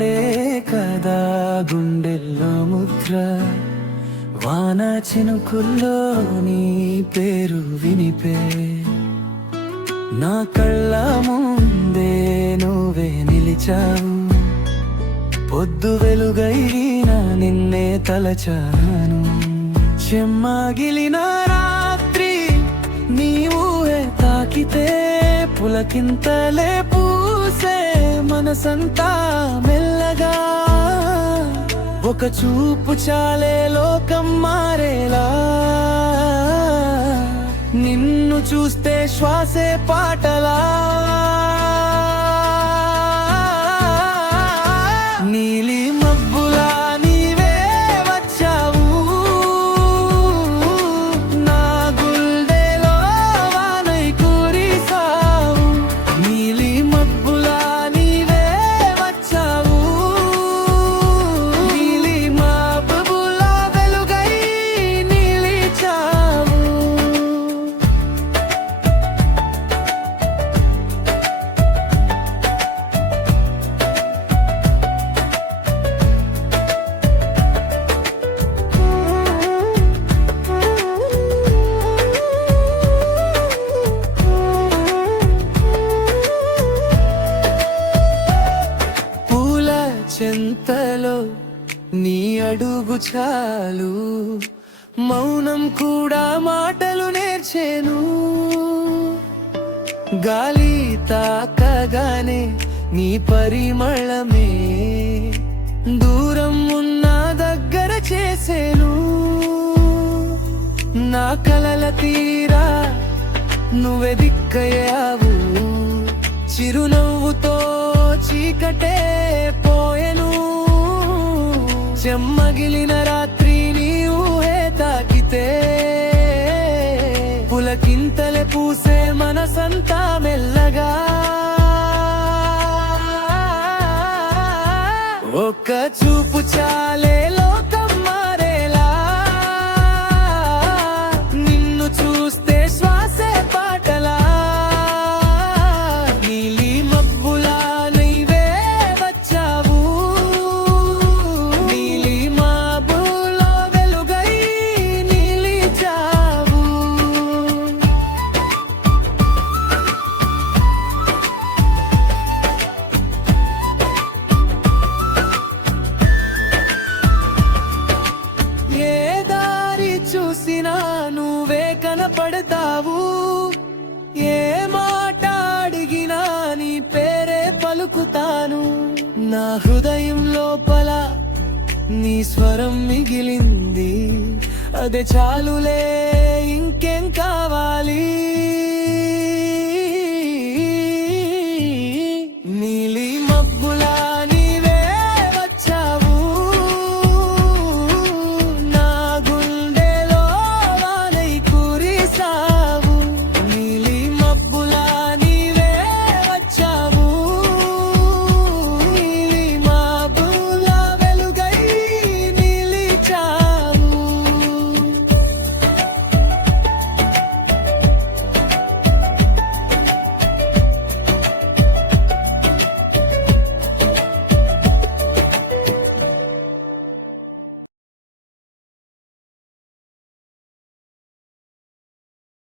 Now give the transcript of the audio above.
పడే కదా గుండెల్లో ముద్ర, వాన చినుకుల్లో నీ పేరు వినిపే, నా కళ్ళ ముందే నువ్వే నిలిచావు, పొద్దు వెలుగైన నిన్నే తలచాను. చెమ్మగిలిన రాత్రి నీ ఊహే తాకితే పులకింతలే పూసే మనసంతా మెల్లగా, ఒక చూపు చాలే లోకం మారేలా, నిన్ను చూస్తే శ్వాసే పాటలా. నీలి మబ్బులా నీవే వచ్చావు, నా గుండెలో వానై కురిసావు. నీలి మబ్బులా నీవే వచ్చావు, నీలి మబ్బులా వెలుగై నిలిచావు. చెంతలో నీ అడుగు చాలు, మౌనం కూడా మాటలు నేర్చేను. గాలి తాకగానే నీ పరిమళమే దూరం ఉన్న దగ్గర చేసేను. నా కలల తీరా నువ్వే దిక్కయ్యావు, చిరునవ్వుతో చీకటే పోయెను. చెమ్మగిలిన రాత్రి నీ ఊహే తాకితే పులకింతలే పూసే మనసంతా మెల్లగా, ఒక్క చూపు చాలే లోకం మారేలా, నిన్ను చూస్తే శ్వాసే పాటలా. చూసినా నువ్వే కనపడతావు, ఏ మాట అడిగినా నీ పేరే పలుకుతాను. నా హృదయం లోపల నీ స్వరం మిగిలింది, అదే చాలులే ఇంక